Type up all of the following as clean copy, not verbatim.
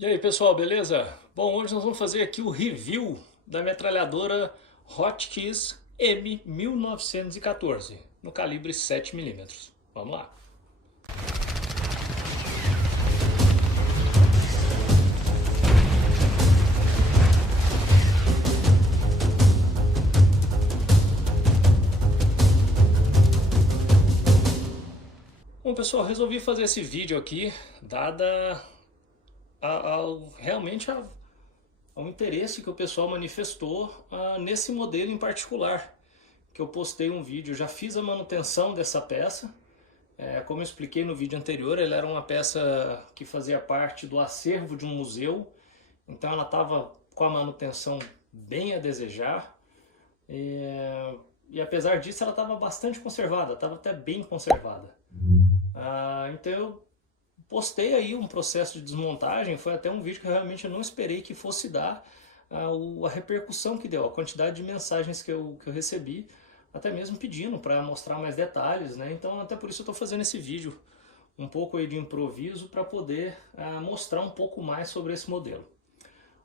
E aí pessoal, beleza? Bom, hoje nós vamos fazer aqui o review da metralhadora Hotkeys M1914 no calibre 7mm. Vamos lá! Bom pessoal, resolvi fazer esse vídeo aqui dada realmente ao interesse que o pessoal manifestou nesse modelo em particular, que eu postei um vídeo, já fiz a manutenção dessa peça. Como eu expliquei no vídeo anterior, ela era uma peça que fazia parte do acervo de um museu, então ela estava com a manutenção bem a desejar, e apesar disso ela estava bastante conservada, estava até bem conservada. Então eu postei aí um processo de desmontagem, foi até um vídeo que realmente eu não esperei que fosse dar a repercussão que deu, a quantidade de mensagens que eu recebi, até mesmo pedindo para mostrar mais detalhes, né? Então até por isso eu estou fazendo esse vídeo, um pouco aí de improviso, para poder mostrar um pouco mais sobre esse modelo.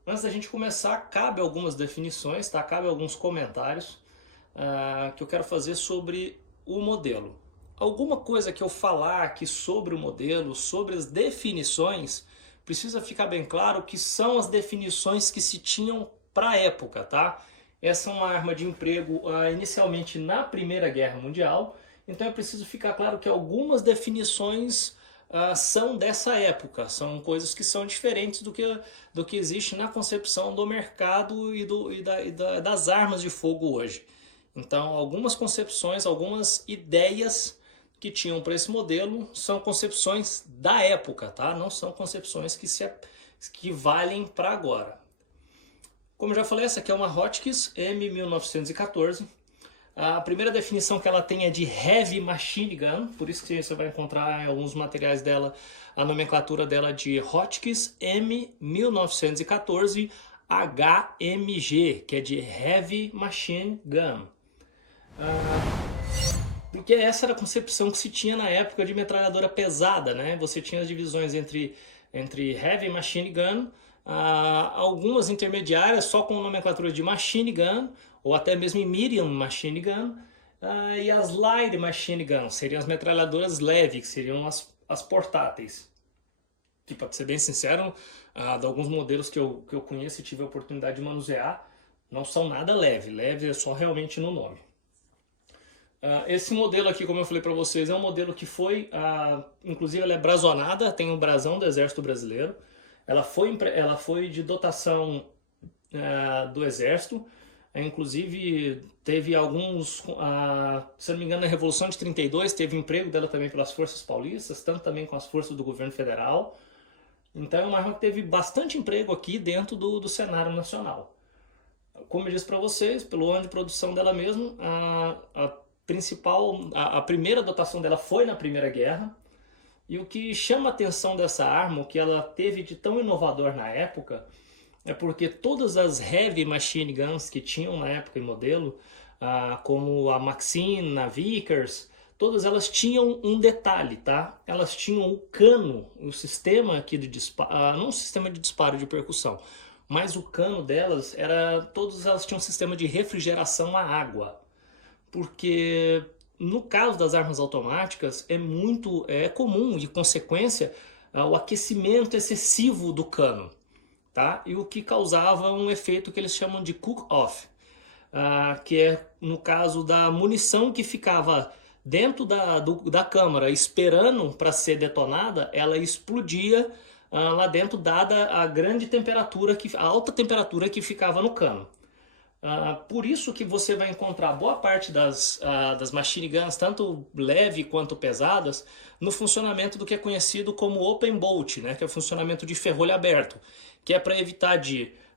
Antes da gente começar, cabe algumas definições, tá? Cabe alguns comentários que eu quero fazer sobre o modelo. Alguma coisa que eu falar aqui sobre o modelo, sobre as definições, precisa ficar bem claro que são as definições que se tinham para a época, tá? Essa é uma arma de emprego inicialmente na Primeira Guerra Mundial, então é preciso ficar claro que algumas definições são dessa época, são coisas que são diferentes do que existe na concepção do mercado das armas de fogo hoje. Então algumas concepções, algumas ideias que tinham para esse modelo são concepções da época, tá? Não são concepções que valem para agora. Como eu já falei, essa aqui é uma Hotkeys M1914. A primeira definição que ela tem é de Heavy Machine Gun, por isso que você vai encontrar em alguns materiais dela a nomenclatura dela de Hotkeys M1914 HMG, que é de Heavy Machine Gun. Porque essa era a concepção que se tinha na época de metralhadora pesada, né? Você tinha as divisões entre Heavy Machine Gun, algumas intermediárias só com nomenclatura de Machine Gun, ou até mesmo Medium Machine Gun, e as Light Machine Gun, seriam as metralhadoras leves, que seriam as portáteis. Que, para ser bem sincero, de alguns modelos que eu conheço e tive a oportunidade de manusear, não são nada leve, leve é só realmente no nome. Esse modelo aqui, como eu falei para vocês, é um modelo que foi, inclusive ela é brasonada, tem um brasão do Exército Brasileiro. Ela foi de dotação do Exército, inclusive teve alguns, se não me engano, na Revolução de 32 teve emprego dela também pelas forças paulistas, tanto também com as forças do governo federal. Então é uma arma que teve bastante emprego aqui dentro do cenário nacional. Como eu disse para vocês, pelo ano de produção dela mesmo, a primeira dotação dela foi na Primeira Guerra, e o que chama a atenção dessa arma, o que ela teve de tão inovador na época, é porque todas as Heavy Machine Guns que tinham na época em modelo, como a Maxim, a Vickers, todas elas tinham um detalhe, tá? Elas tinham o cano, o sistema aqui de disparo, não o sistema de disparo de percussão, mas o cano delas, todas elas tinham um sistema de refrigeração à água. Porque no caso das armas automáticas é comum, de consequência, o aquecimento excessivo do cano, tá? E o que causava um efeito que eles chamam de cook-off, que é no caso da munição que ficava dentro da câmara esperando para ser detonada, ela explodia lá dentro, dada a grande temperatura, a alta temperatura que ficava no cano. Por isso que você vai encontrar boa parte das machine guns, tanto leve quanto pesadas, no funcionamento do que é conhecido como open bolt, né, que é o funcionamento de ferrolho aberto, que é para evitar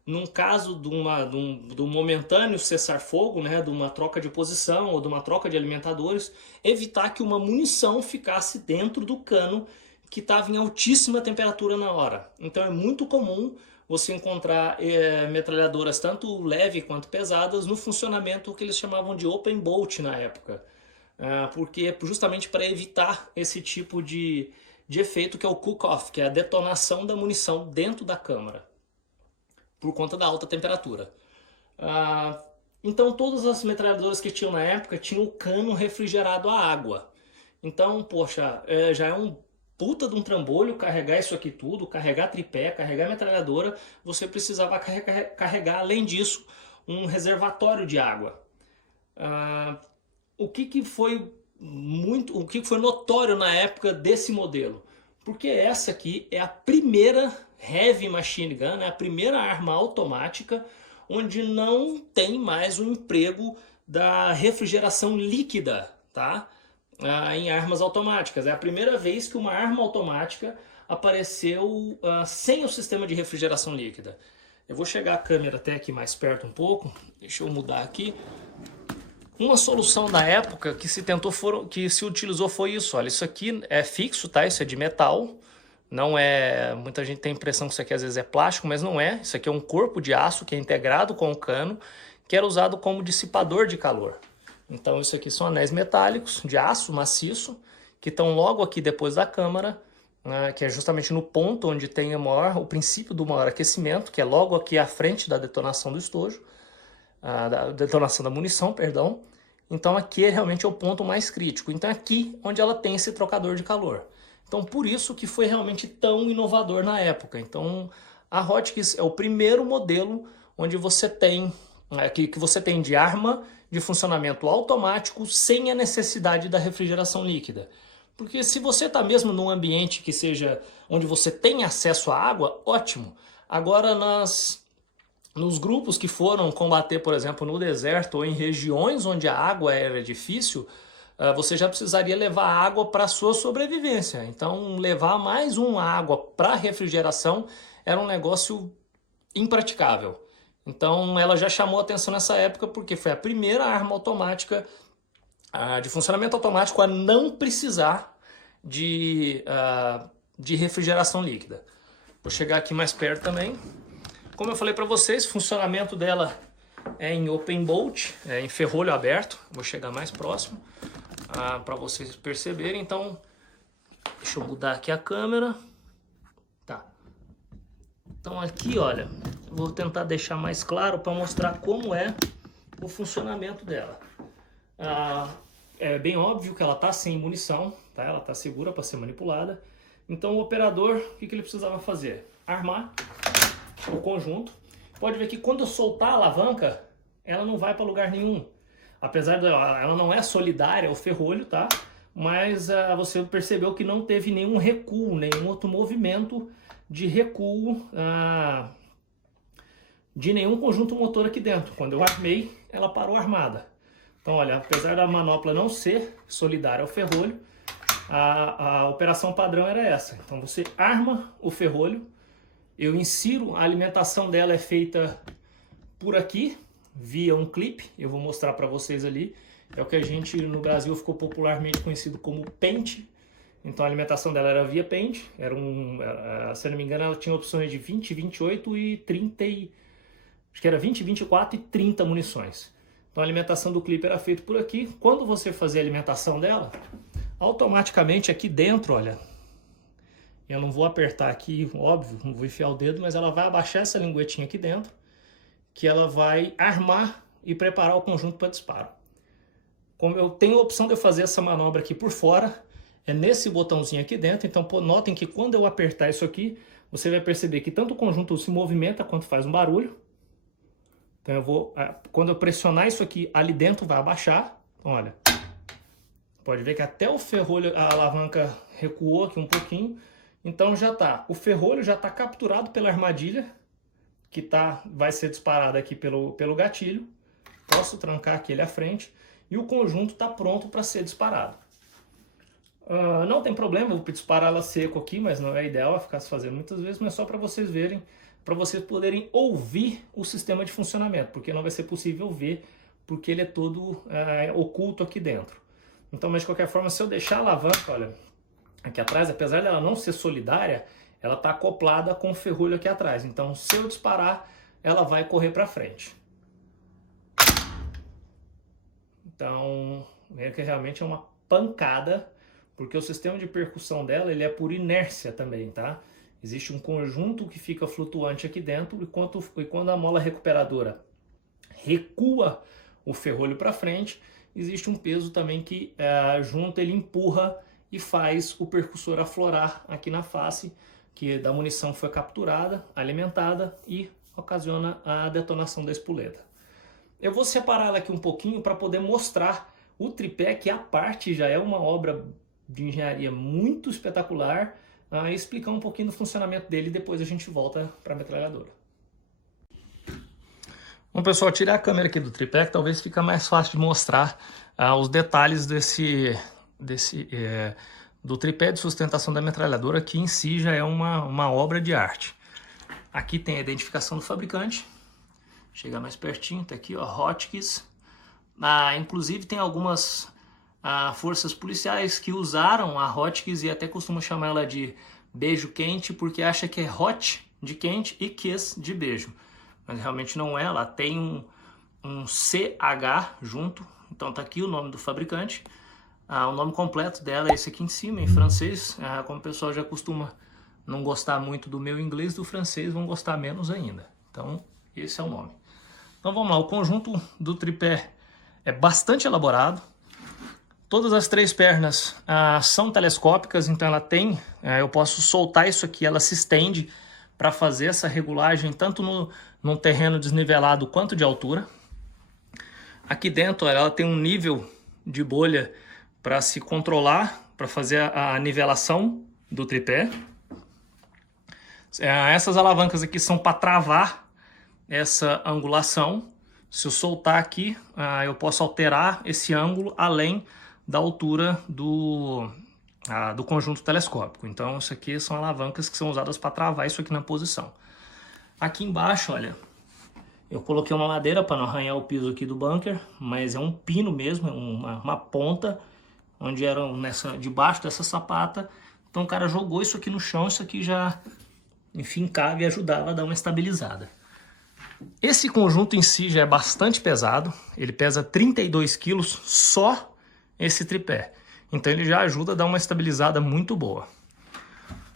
num caso de um momentâneo cessar-fogo, né, de uma troca de posição ou de uma troca de alimentadores, evitar que uma munição ficasse dentro do cano que estava em altíssima temperatura na hora. Então é muito comum você encontrar metralhadoras tanto leve quanto pesadas no funcionamento que eles chamavam de open bolt na época, porque é justamente para evitar esse tipo de de efeito, que é o cook-off, que é a detonação da munição dentro da câmara, por conta da alta temperatura. Então todas as metralhadoras que tinham na época tinham o cano refrigerado a água. Então, poxa, já é um puta de um trambolho carregar isso aqui tudo, carregar tripé, carregar metralhadora. Você precisava carregar, além disso, um reservatório de água. O que foi notório na época desse modelo? Porque essa aqui é a primeira Heavy Machine Gun, né? A primeira arma automática onde não tem mais o emprego da refrigeração líquida, tá? Em armas automáticas. É a primeira vez que uma arma automática apareceu sem o sistema de refrigeração líquida. Eu vou chegar a câmera até aqui mais perto um pouco. Deixa eu mudar aqui. Uma solução da época que se utilizou foi isso. Olha, isso aqui é fixo, tá? Isso é de metal. Não é. Muita gente tem a impressão que isso aqui às vezes é plástico, mas não é. Isso aqui é um corpo de aço que é integrado com o cano, que era usado como dissipador de calor. Então isso aqui são anéis metálicos de aço maciço que estão logo aqui depois da câmara, né, que é justamente no ponto onde tem o princípio do maior aquecimento, que é logo aqui à frente da detonação do estojo, da detonação da munição, perdão. Então aqui realmente é o ponto mais crítico. Então é aqui onde ela tem esse trocador de calor. Então por isso que foi realmente tão inovador na época. Então a Hotchkiss é o primeiro modelo onde você tem que você tem de arma de funcionamento automático sem a necessidade da refrigeração líquida. Porque se você está mesmo num ambiente que seja onde você tem acesso à água, ótimo. Agora nos grupos que foram combater, por exemplo, no deserto ou em regiões onde a água era difícil, você já precisaria levar água para a sua sobrevivência. Então levar mais uma água para refrigeração era um negócio impraticável. Então ela já chamou atenção nessa época porque foi a primeira arma automática de funcionamento automático a não precisar de refrigeração líquida. Vou chegar aqui mais perto também. Como eu falei para vocês, o funcionamento dela é em open bolt, é em ferrolho aberto. Vou chegar mais próximo para vocês perceberem. Então, deixa eu mudar aqui a câmera. Tá. Então aqui, olha, vou tentar deixar mais claro para mostrar como é o funcionamento dela. É bem óbvio que ela está sem munição, tá? Ela está segura para ser manipulada. Então o operador, o que ele precisava fazer? Armar o conjunto. Pode ver que quando eu soltar a alavanca, ela não vai para lugar nenhum. Apesar de ela não é solidária ao ferrolho, tá? Mas você percebeu que não teve nenhum recuo, nenhum outro movimento de recuo de nenhum conjunto motor aqui dentro. Quando eu armei, ela parou armada. Então, olha, apesar da manopla não ser solidária ao ferrolho, a operação padrão era essa. Então você arma o ferrolho, eu insiro, a alimentação dela é feita por aqui, via um clipe, eu vou mostrar para vocês ali. É o que a gente no Brasil ficou popularmente conhecido como pente. Então a alimentação dela era via pente, se eu não me engano ela tinha opções de 20, 28 e 30, acho que era 20, 24 e 30 munições. Então a alimentação do clipe era feita por aqui. Quando você fazia a alimentação dela, automaticamente aqui dentro, olha, eu não vou apertar aqui, óbvio, não vou enfiar o dedo, mas ela vai abaixar essa linguetinha aqui dentro, que ela vai armar e preparar o conjunto para disparo. Como eu tenho a opção de eu fazer essa manobra aqui por fora, é nesse botãozinho aqui dentro. Então notem que quando eu apertar isso aqui, você vai perceber que tanto o conjunto se movimenta quanto faz um barulho. Então quando eu pressionar isso aqui, ali dentro vai abaixar. Então olha, pode ver que até o ferrolho, a alavanca recuou aqui um pouquinho. Então o ferrolho já está capturado pela armadilha, que vai ser disparada aqui pelo gatilho. Posso trancar aqui ele à frente e o conjunto está pronto para ser disparado. Não tem problema eu disparar ela seco aqui, mas não é ideal ficar se fazendo muitas vezes, mas só para vocês verem, para vocês poderem ouvir o sistema de funcionamento, porque não vai ser possível ver, porque ele é todo oculto aqui dentro. Então, mas de qualquer forma, se eu deixar a alavanca, olha, aqui atrás, apesar dela não ser solidária, ela está acoplada com o ferrolho aqui atrás. Então, se eu disparar, ela vai correr para frente. Então, veja que realmente é uma pancada, porque o sistema de percussão dela ele é por inércia também, tá? Existe um conjunto que fica flutuante aqui dentro e quando a mola recuperadora recua o ferrolho para frente, existe um peso também que junto ele empurra e faz o percussor aflorar aqui na face, que da munição foi capturada, alimentada e ocasiona a detonação da espoleta. Eu vou separá-la aqui um pouquinho para poder mostrar o tripé, que a parte já é uma obra de engenharia muito espetacular, e explicar um pouquinho do funcionamento dele e depois a gente volta para a metralhadora. Bom, pessoal, tirar a câmera aqui do tripé, que talvez fica mais fácil de mostrar os detalhes do tripé de sustentação da metralhadora, que em si já é uma obra de arte. Aqui tem a identificação do fabricante. Chegar mais pertinho, tá aqui, ó, Hotchkiss. Inclusive tem algumas forças policiais que usaram a Hotchkiss e até costumam chamar ela de beijo quente, porque acha que é hot de quente e kiss de beijo. Mas realmente não é, ela tem um CH junto, então tá aqui o nome do fabricante. O nome completo dela é esse aqui em cima, em francês. Como o pessoal já costuma não gostar muito do meu inglês, do francês vão gostar menos ainda. Então esse é o nome. Então vamos lá, o conjunto do tripé é bastante elaborado. Todas as três pernas são telescópicas, então ela tem, eu posso soltar isso aqui, ela se estende para fazer essa regulagem tanto num terreno desnivelado quanto de altura. Aqui dentro ela tem um nível de bolha para se controlar, para fazer a nivelação do tripé. Essas alavancas aqui são para travar essa angulação. Se eu soltar aqui, eu posso alterar esse ângulo além da altura do conjunto telescópico. Então isso aqui são alavancas que são usadas para travar isso aqui na posição. Aqui embaixo, olha, eu coloquei uma madeira para não arranhar o piso aqui do bunker, mas é um pino mesmo, é uma ponta, onde era debaixo dessa sapata. Então o cara jogou isso aqui no chão, isso aqui já enfincava e ajudava a dar uma estabilizada. Esse conjunto em si já é bastante pesado, ele pesa 32 kg só esse tripé. Então ele já ajuda a dar uma estabilizada muito boa.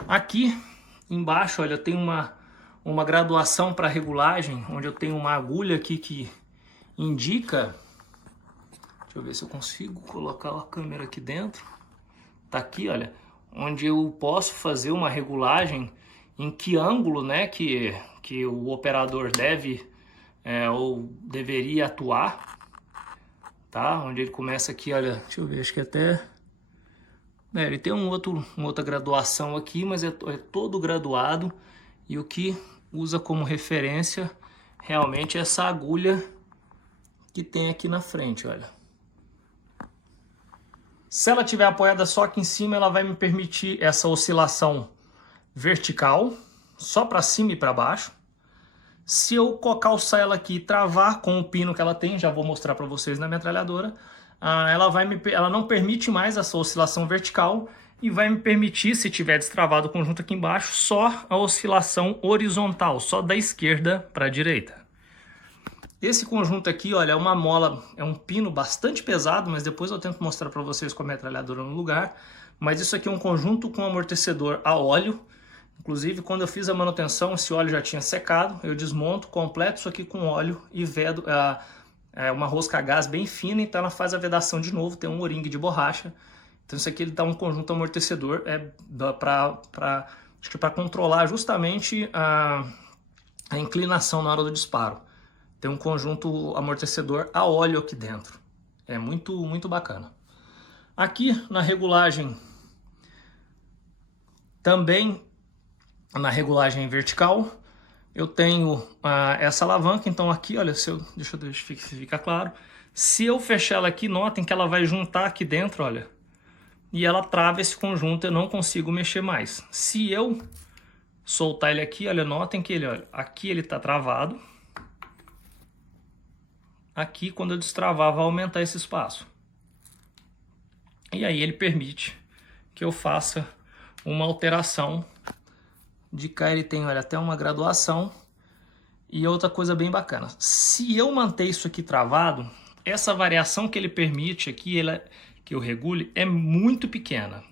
Aqui embaixo, olha, tem uma graduação para regulagem, onde eu tenho uma agulha aqui que indica... Deixa eu ver se eu consigo colocar a câmera aqui dentro. Tá aqui, olha, onde eu posso fazer uma regulagem em que ângulo, né, que o operador deve ou deveria atuar, tá? Onde ele começa aqui, olha, deixa eu ver, acho que até ele tem uma outra graduação aqui, mas é todo graduado, e o que usa como referência realmente é essa agulha que tem aqui na frente, olha. Se ela estiver apoiada só aqui em cima, ela vai me permitir essa oscilação vertical, só para cima e para baixo. Se eu calçar ela aqui e travar com o pino que ela tem, já vou mostrar para vocês na metralhadora, ela não permite mais essa oscilação vertical e vai me permitir, se tiver destravado o conjunto aqui embaixo, só a oscilação horizontal, só da esquerda para a direita. Esse conjunto aqui, olha, é uma mola, é um pino bastante pesado, mas depois eu tento mostrar para vocês com a metralhadora no lugar. Mas isso aqui é um conjunto com amortecedor a óleo. Inclusive, quando eu fiz a manutenção, esse óleo já tinha secado. Eu desmonto, completo isso aqui com óleo e vedo uma rosca a gás bem fina, então ela faz a vedação de novo, tem um O-ring de borracha. Então isso aqui ele dá um conjunto amortecedor para controlar justamente a inclinação na hora do disparo. Tem um conjunto amortecedor a óleo aqui dentro. É muito, muito bacana. Aqui na regulagem, também na regulagem vertical, eu tenho essa alavanca. Então aqui, olha, deixa eu ficar claro. Se eu fechar ela aqui, notem que ela vai juntar aqui dentro, olha. E ela trava esse conjunto, eu não consigo mexer mais. Se eu soltar ele aqui, olha, notem que olha, aqui ele está travado. Aqui, quando eu destravar, vai aumentar esse espaço. E aí ele permite que eu faça uma alteração. De cá ele tem, olha, até uma graduação. E outra coisa bem bacana. Se eu manter isso aqui travado, essa variação que ele permite aqui, que eu regule, é muito pequena.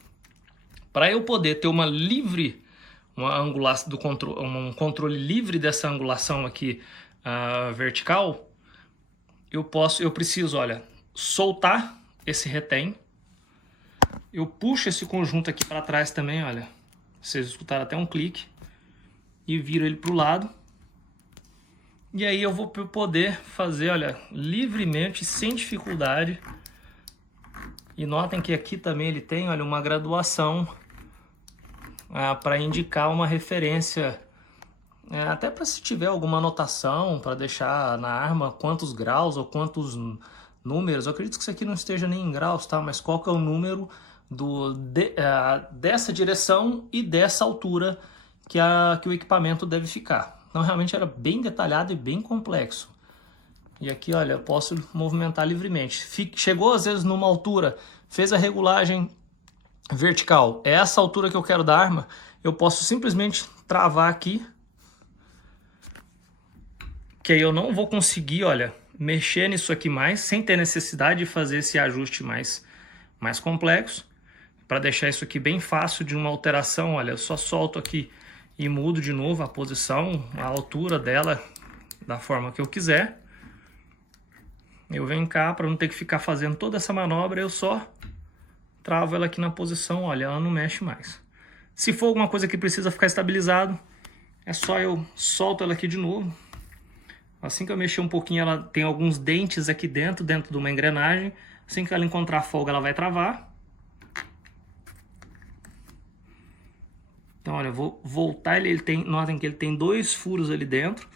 Para eu poder ter uma livre, uma angulação do controle, um controle livre dessa angulação aqui vertical, eu preciso, olha, soltar esse retém. Eu puxo esse conjunto aqui para trás também, olha. Vocês escutaram até um clique. E viro ele para o lado. E aí eu vou poder fazer, olha, livremente, sem dificuldade. E notem que aqui também ele tem, olha, uma graduação para indicar uma referência. Até para se tiver alguma anotação, para deixar na arma quantos graus ou quantos números. Eu acredito que isso aqui não esteja nem em graus, tá? Mas qual que é o número dessa direção e dessa altura que o equipamento deve ficar. Então realmente era bem detalhado e bem complexo. E aqui, olha, eu posso movimentar livremente. Chegou às vezes numa altura, fez a regulagem vertical, é essa altura que eu quero da arma, eu posso simplesmente travar aqui, que aí eu não vou conseguir, olha, mexer nisso aqui mais, sem ter necessidade de fazer esse ajuste mais complexo. Para deixar isso aqui bem fácil de uma alteração, olha, eu só solto aqui e mudo de novo a posição, a altura dela, da forma que eu quiser. Eu venho cá, para não ter que ficar fazendo toda essa manobra, eu só travo ela aqui na posição, olha, ela não mexe mais. Se for alguma coisa que precisa ficar estabilizado, é só eu solto ela aqui de novo. Assim que eu mexer um pouquinho, ela tem alguns dentes aqui dentro de uma engrenagem. Assim que ela encontrar folga, ela vai travar. Então, olha, eu vou voltar ele, notem que ele tem 2 furos ali dentro.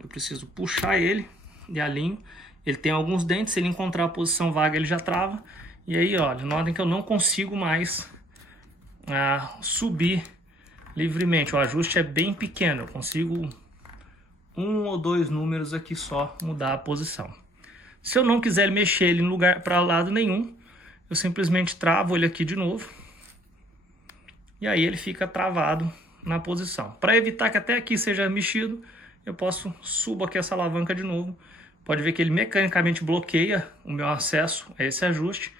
Eu preciso puxar ele e alinho. Ele tem alguns dentes, se ele encontrar a posição vaga, ele já trava. E aí, olha, notem que eu não consigo mais subir livremente. O ajuste é bem pequeno, eu consigo 1 ou 2 números aqui só mudar a posição. Se eu não quiser mexer ele em lugar para lado nenhum, eu simplesmente travo ele aqui de novo. E aí ele fica travado na posição. Para evitar que até aqui seja mexido, eu subo aqui essa alavanca de novo. Pode ver que ele mecanicamente bloqueia o meu acesso a esse ajuste.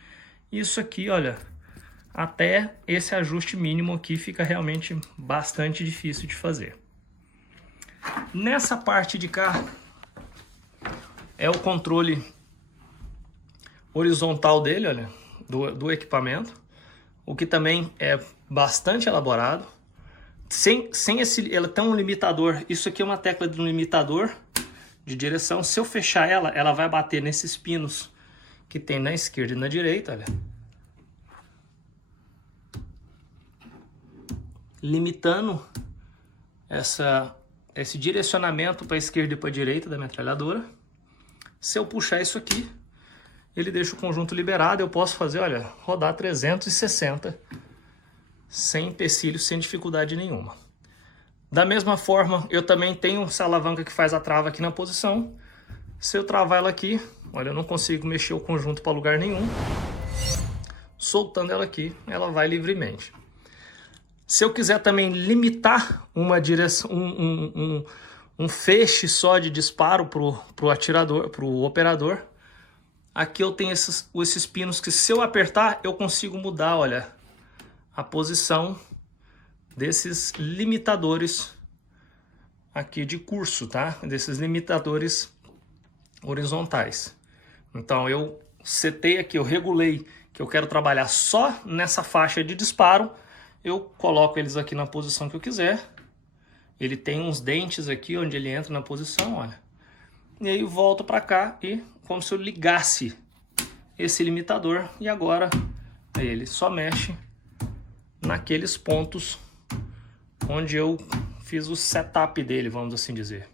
Isso aqui, olha, até esse ajuste mínimo aqui fica realmente bastante difícil de fazer. Nessa parte de cá é o controle horizontal dele, olha, do equipamento, o que também é bastante elaborado. Ela tem um limitador. Isso aqui é uma tecla de um limitador de direção. Se eu fechar ela vai bater nesses pinos que tem na esquerda e na direita, olha, limitando esse direcionamento para a esquerda e para a direita da metralhadora. Se eu puxar isso aqui, ele deixa o conjunto liberado. Eu posso fazer, olha, rodar 360 sem empecilho, sem dificuldade nenhuma. Da mesma forma, eu também tenho essa alavanca que faz a trava aqui na posição. Se eu travar ela aqui, olha, eu não consigo mexer o conjunto para lugar nenhum. Soltando ela aqui, ela vai livremente. Se eu quiser também limitar uma direção, um feixe só de disparo pro atirador, pro operador, aqui eu tenho esses pinos que, se eu apertar, eu consigo mudar, olha, a posição desses limitadores aqui de curso, tá? Desses limitadores horizontais. Então eu setei aqui, eu regulei que eu quero trabalhar só nessa faixa de disparo. Eu coloco eles aqui na posição que eu quiser. Ele tem uns dentes aqui onde ele entra na posição, olha. E aí volto para cá e como se eu ligasse esse limitador. E agora ele só mexe naqueles pontos onde eu fiz o setup dele, vamos assim dizer.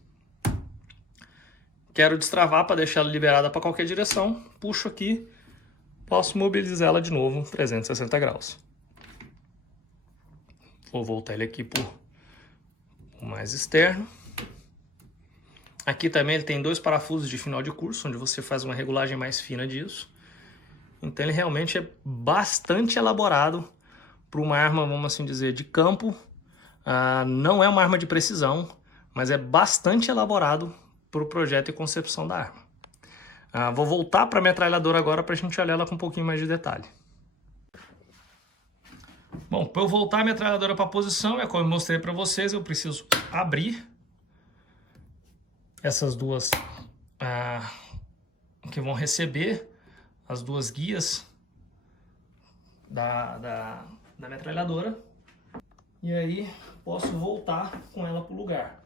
Quero destravar para deixar ela liberada para qualquer direção. Puxo aqui, posso mobilizar ela de novo 360 graus. Vou voltar ele aqui por mais externo. Aqui também ele tem 2 parafusos de final de curso, onde você faz uma regulagem mais fina disso. Então ele realmente é bastante elaborado para uma arma, vamos assim dizer, de campo. Não é uma arma de precisão, mas é bastante elaborado para o projeto e concepção da arma. Vou voltar para a metralhadora agora para a gente olhar ela com um pouquinho mais de detalhe. Bom, para eu voltar a metralhadora para a posição, é como eu mostrei para vocês, eu preciso abrir essas duas que vão receber as duas guias da metralhadora. E aí posso voltar com ela para o lugar.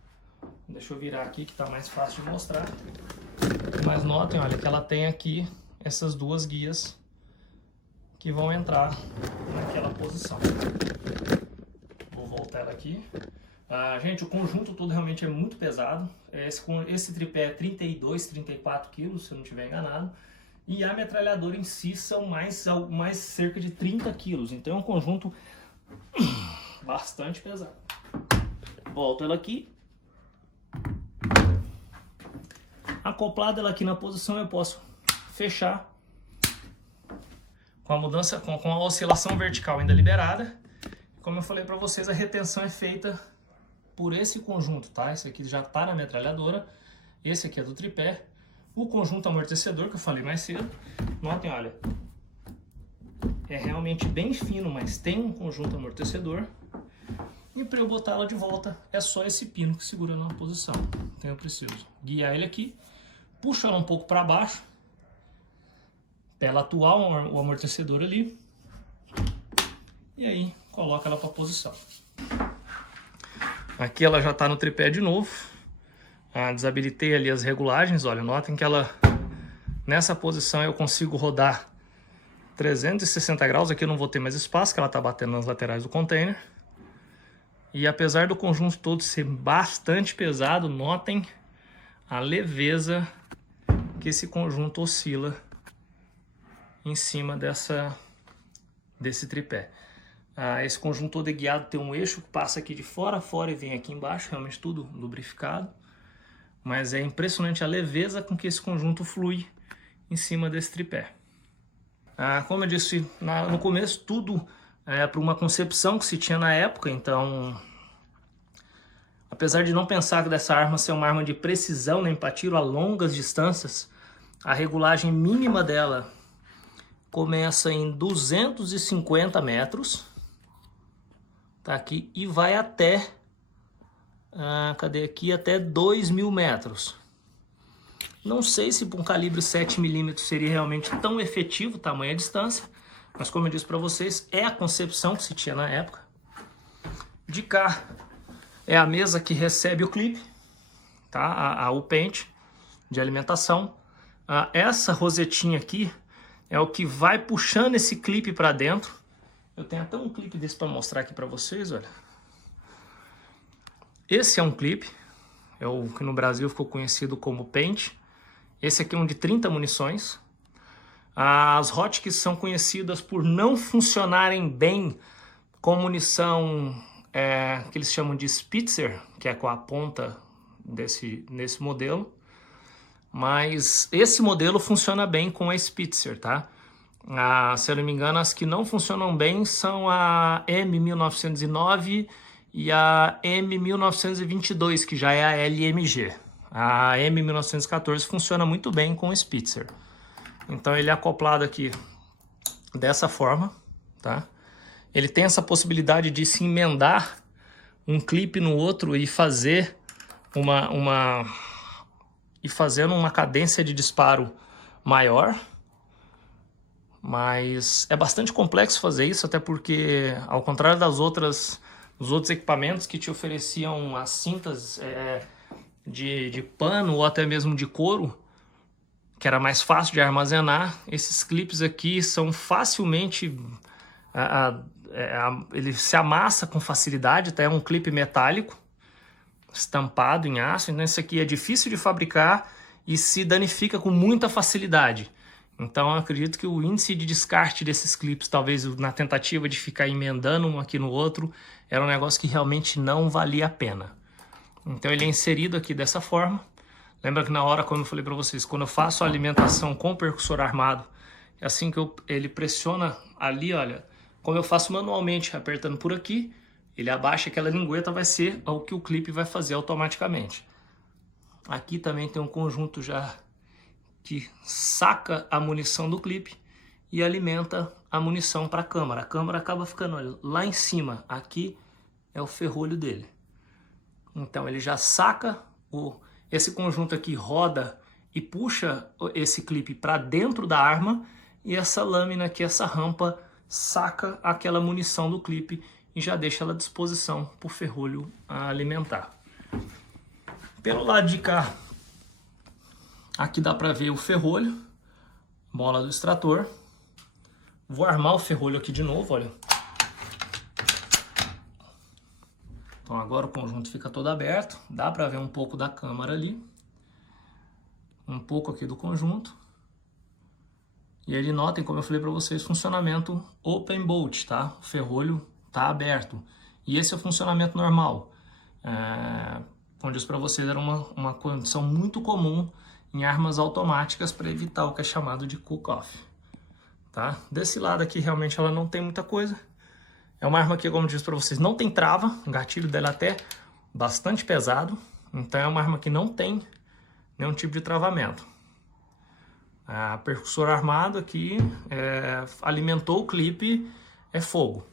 Deixa eu virar aqui que está mais fácil de mostrar. Mas notem, olha, que ela tem aqui essas duas guias que vão entrar naquela posição. Vou voltar ela aqui. Gente, o conjunto todo realmente é muito pesado. Esse tripé é 32, 34 quilos, se eu não estiver enganado. E a metralhadora em si são mais cerca de 30 quilos. Então é um conjunto bastante pesado. Volto ela aqui. Acoplada ela aqui na posição, eu posso fechar com a mudança, com a oscilação vertical ainda liberada. Como eu falei para vocês, a retenção é feita por esse conjunto, tá? Esse aqui já está na metralhadora, esse aqui é do tripé. O conjunto amortecedor que eu falei mais cedo, notem, olha, é realmente bem fino, mas tem um conjunto amortecedor. E para eu botar ela de volta, é só esse pino que segura na posição. Então eu preciso guiar ele aqui, puxo ela um pouco para baixo, para ela atuar o amortecedor ali, e aí coloca ela para posição. Aqui ela já está no tripé de novo. Desabilitei ali as regulagens, olha, notem que ela, nessa posição eu consigo rodar 360 graus, aqui eu não vou ter mais espaço, que ela está batendo nas laterais do container. E apesar do conjunto todo ser bastante pesado, notem a leveza que esse conjunto oscila em cima desse tripé. Esse conjunto todo é guiado, tem um eixo que passa aqui de fora a fora e vem aqui embaixo, realmente tudo lubrificado. Mas é impressionante a leveza com que esse conjunto flui em cima desse tripé. Como eu disse no começo, tudo para uma concepção que se tinha na época, então, apesar de não pensar dessa arma ser uma arma de precisão nem para tiro a longas distâncias, a regulagem mínima dela começa em 250 metros, tá aqui, e vai até, cadê aqui, até 2.000 metros. Não sei se para um calibre 7mm seria realmente tão efetivo tamanho a distância, mas como eu disse para vocês, é a concepção que se tinha na época. De cá é a mesa que recebe o clipe, tá? O pente de alimentação. Essa rosetinha aqui é o que vai puxando esse clipe para dentro. Eu tenho até um clipe desse para mostrar aqui para vocês, olha. Esse é um clipe, é o que no Brasil ficou conhecido como pente. Esse aqui é um de 30 munições. As Hotchkiss são conhecidas por não funcionarem bem com munição que eles chamam de Spitzer, que é com a ponta nesse modelo. Mas esse modelo funciona bem com a Spitzer, tá? Se eu não me engano, as que não funcionam bem são a M1909 e a M1922, que já é a LMG. A M1914 funciona muito bem com o Spitzer. Então ele é acoplado aqui dessa forma, tá? Ele tem essa possibilidade de se emendar um clipe no outro e fazer fazendo uma cadência de disparo maior. Mas é bastante complexo fazer isso, até porque, ao contrário dos outros equipamentos que te ofereciam as cintas de pano ou até mesmo de couro, que era mais fácil de armazenar, esses clipes aqui são facilmente... ele se amassa com facilidade, tá? É um clipe metálico, estampado em aço, então esse aqui é difícil de fabricar e se danifica com muita facilidade. Então eu acredito que o índice de descarte desses clipes, talvez na tentativa de ficar emendando um aqui no outro, era um negócio que realmente não valia a pena. Então ele é inserido aqui dessa forma. Lembra que na hora, como eu falei para vocês, quando eu faço a alimentação com o percussor armado, é assim que ele pressiona ali, olha, como eu faço manualmente, apertando por aqui, ele abaixa aquela lingueta, vai ser o que o clipe vai fazer automaticamente. Aqui também tem um conjunto já que saca a munição do clipe e alimenta a munição para a câmara. A câmara acaba ficando, olha, lá em cima. Aqui é o ferrolho dele. Então ele já saca, esse conjunto aqui roda e puxa esse clipe para dentro da arma, e essa lâmina aqui, essa rampa, saca aquela munição do clipe e já deixa ela à disposição para o ferrolho alimentar. Pelo lado de cá, aqui dá para ver o ferrolho, bola do extrator. Vou armar o ferrolho aqui de novo, olha. Então agora o conjunto fica todo aberto, dá para ver um pouco da câmara ali, um pouco aqui do conjunto. E aí notem, como eu falei para vocês, funcionamento open bolt, tá? O ferrolho tá aberto. E esse é o funcionamento normal. Como eu disse para vocês, era uma condição muito comum em armas automáticas para evitar o que é chamado de cook-off. Tá? Desse lado aqui realmente ela não tem muita coisa. É uma arma que, como eu disse para vocês, não tem trava. O gatilho dela é até bastante pesado. Então é uma arma que não tem nenhum tipo de travamento. A percussor armado aqui alimentou o clipe, é fogo.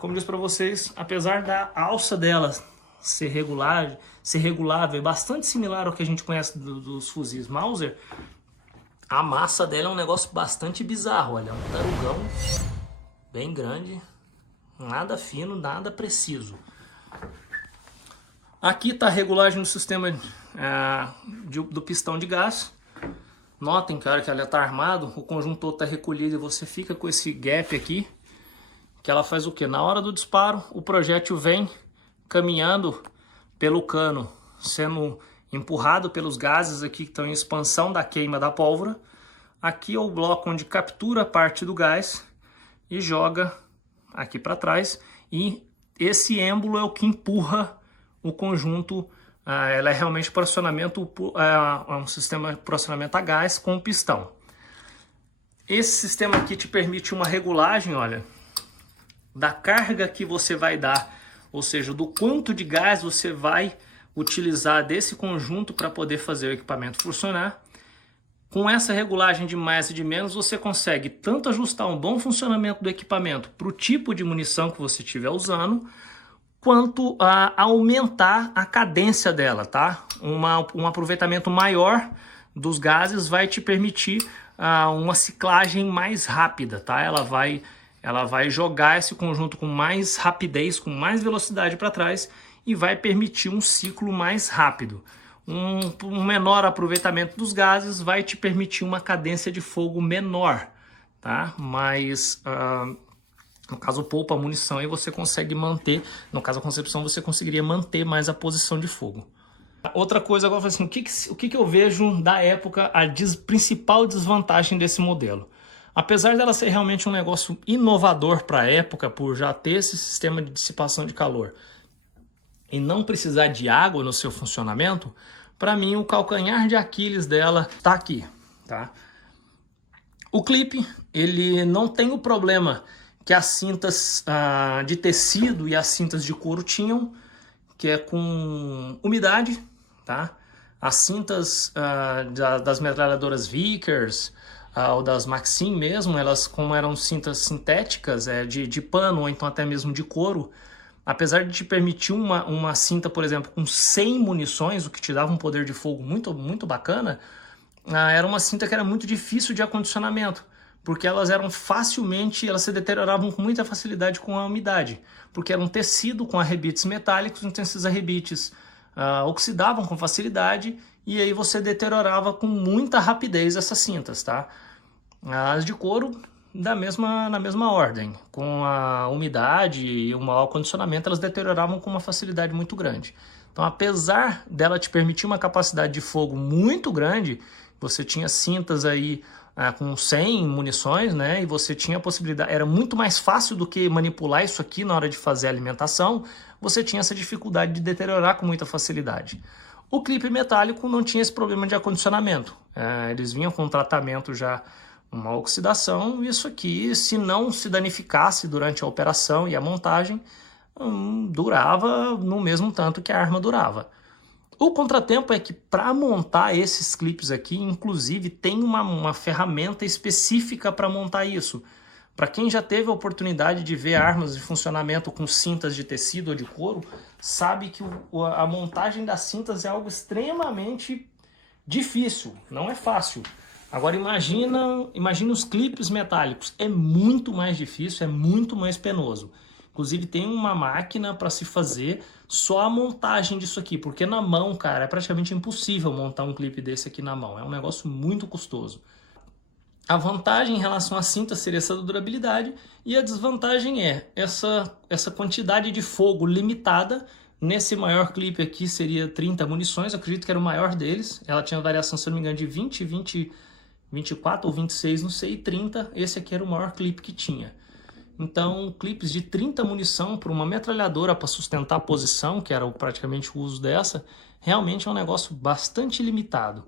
Como eu disse para vocês, apesar da alça dela ser regulável e bastante similar ao que a gente conhece dos fuzis Mauser, a massa dela é um negócio bastante bizarro. Olha, um tarugão bem grande, nada fino, nada preciso. Aqui está a regulagem do sistema do pistão de gás. Notem, cara, que ela está armado, o conjunto todo está recolhido e você fica com esse gap aqui, que ela faz o que? Na hora do disparo, o projétil vem caminhando pelo cano, sendo empurrado pelos gases aqui que estão em expansão da queima da pólvora. Aqui é o bloco onde captura parte do gás e joga aqui para trás. E esse êmbolo é o que empurra o conjunto. Ela é realmente um sistema de fracionamento a gás com pistão. Esse sistema aqui te permite uma regulagem, olha, da carga que você vai dar, ou seja, do quanto de gás você vai utilizar desse conjunto para poder fazer o equipamento funcionar. Com essa regulagem de mais e de menos, você consegue tanto ajustar um bom funcionamento do equipamento para o tipo de munição que você estiver usando, quanto a aumentar a cadência dela, tá? Um aproveitamento maior dos gases vai te permitir uma ciclagem mais rápida, tá? Ela vai jogar esse conjunto com mais rapidez, com mais velocidade para trás e vai permitir um ciclo mais rápido. Um menor aproveitamento dos gases vai te permitir uma cadência de fogo menor, tá? Mas no caso poupa a munição e você consegue manter, no caso a concepção você conseguiria manter mais a posição de fogo. Outra coisa agora, assim, o que eu vejo da época, principal desvantagem desse modelo? Apesar dela ser realmente um negócio inovador para a época, por já ter esse sistema de dissipação de calor e não precisar de água no seu funcionamento, para mim o calcanhar de Aquiles dela está aqui, tá? O clipe, ele não tem o problema que as cintas de tecido e as cintas de couro tinham, que é com umidade, tá? As cintas das metralhadoras Vickers ou das Maxim mesmo, elas, como eram cintas sintéticas, de pano ou então até mesmo de couro, apesar de te permitir uma cinta, por exemplo, com 100 munições, o que te dava um poder de fogo muito, muito bacana, era uma cinta que era muito difícil de acondicionamento, porque elas se deterioravam com muita facilidade com a umidade, porque era um tecido com arrebites metálicos, então esses arrebites oxidavam com facilidade e aí você deteriorava com muita rapidez essas cintas, tá? As de couro na mesma ordem, com a umidade e o mau acondicionamento, elas deterioravam com uma facilidade muito grande. Então, apesar dela te permitir uma capacidade de fogo muito grande, você tinha cintas aí com 100 munições, né? E você tinha a possibilidade, era muito mais fácil do que manipular isso aqui na hora de fazer a alimentação, você tinha essa dificuldade de deteriorar com muita facilidade. O clipe metálico não tinha esse problema de acondicionamento, eles vinham com um tratamento já, uma oxidação, isso aqui, se não se danificasse durante a operação e a montagem, durava no mesmo tanto que a arma durava. O contratempo é que para montar esses clipes aqui, inclusive, tem uma ferramenta específica para montar isso. Para quem já teve a oportunidade de ver armas de funcionamento com cintas de tecido ou de couro, sabe que a montagem das cintas é algo extremamente difícil, não é fácil. Agora imagina os clipes metálicos, é muito mais difícil, é muito mais penoso. Inclusive tem uma máquina para se fazer só a montagem disso aqui, porque na mão, cara, é praticamente impossível montar um clipe desse aqui na mão, é um negócio muito custoso. A vantagem em relação à cinta seria essa durabilidade e a desvantagem é essa quantidade de fogo limitada. Nesse maior clipe aqui seria 30 munições, eu acredito que era o maior deles. Ela tinha variação, se não me engano, de 20, 24 ou 26, não sei, 30. Esse aqui era o maior clipe que tinha. Então, clipes de 30 munição para uma metralhadora para sustentar a posição, que era praticamente o uso dessa, realmente é um negócio bastante limitado.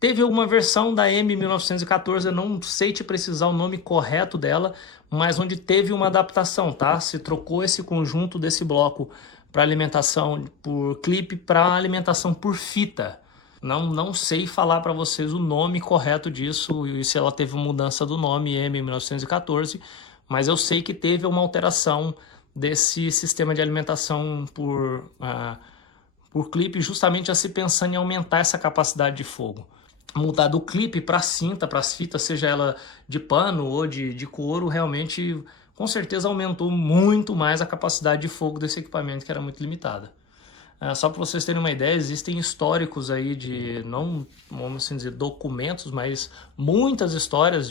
Teve uma versão da M1914, eu não sei te precisar o nome correto dela, mas onde teve uma adaptação, tá? Se trocou esse conjunto desse bloco para alimentação por clipe para alimentação por fita. Não sei falar para vocês o nome correto disso e se ela teve mudança do nome M1914, mas eu sei que teve uma alteração desse sistema de alimentação por clipe, justamente a se pensando em aumentar essa capacidade de fogo. Mudar do clipe para cinta, para as fitas, seja ela de pano ou de couro, realmente com certeza aumentou muito mais a capacidade de fogo desse equipamento, que era muito limitada. Só para vocês terem uma ideia, existem históricos aí de, não vamos assim dizer documentos, mas muitas histórias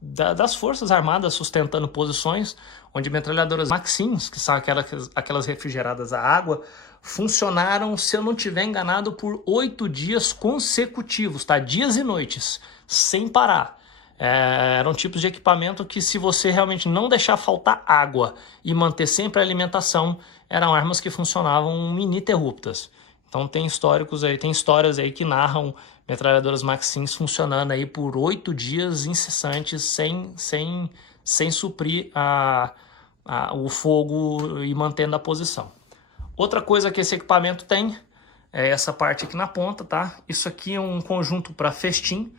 das Forças Armadas sustentando posições onde metralhadoras Maxims, que são aquelas refrigeradas a água, funcionaram, se eu não estiver enganado, por 8 dias consecutivos, tá? Dias e noites, sem parar. Eram tipos de equipamento que, se você realmente não deixar faltar água e manter sempre a alimentação, eram armas que funcionavam ininterruptas. Então tem histórias aí que narram metralhadoras Maxims funcionando aí por 8 dias incessantes sem suprir o fogo e mantendo a posição. Outra coisa que esse equipamento tem é essa parte aqui na ponta, tá? Isso aqui é um conjunto para festim.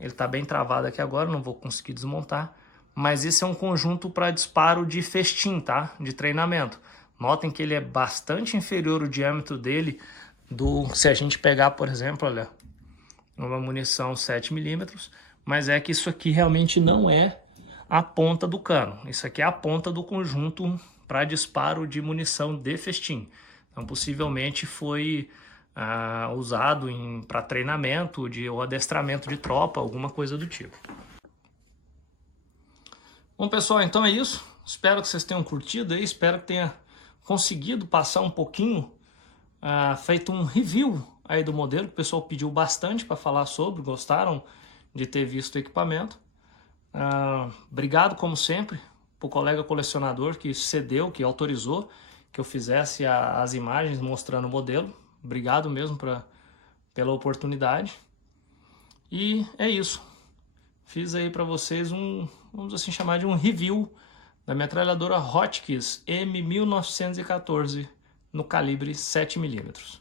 Ele está bem travado aqui agora, não vou conseguir desmontar. Mas esse é um conjunto para disparo de festim, tá? De treinamento. Notem que ele é bastante inferior o diâmetro dele se a gente pegar, por exemplo, olha, uma munição 7mm, mas é que isso aqui realmente não é a ponta do cano. Isso aqui é a ponta do conjunto para disparo de munição de festim. Então possivelmente foi usado para treinamento ou adestramento de tropa, alguma coisa do tipo. Bom, pessoal, então é isso. Espero que vocês tenham curtido aí, espero que tenha conseguido passar um pouquinho, feito um review aí do modelo, que o pessoal pediu bastante para falar sobre, gostaram de ter visto o equipamento. Obrigado, como sempre, para o colega colecionador que cedeu, que autorizou que eu fizesse as imagens mostrando o modelo. Obrigado mesmo pela oportunidade. E é isso. Fiz aí para vocês vamos assim chamar de um review da metralhadora Hotchkiss M1914 no calibre 7mm.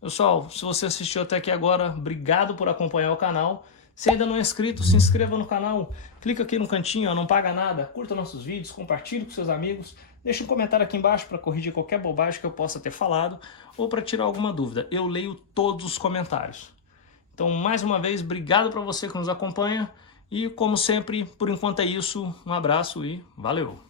Pessoal, se você assistiu até aqui agora, obrigado por acompanhar o canal. Se ainda não é inscrito, se inscreva no canal, clica aqui no cantinho, não paga nada, curta nossos vídeos, compartilhe com seus amigos, deixe um comentário aqui embaixo para corrigir qualquer bobagem que eu possa ter falado ou para tirar alguma dúvida. Eu leio todos os comentários. Então, mais uma vez, obrigado para você que nos acompanha e, como sempre, por enquanto é isso, um abraço e valeu!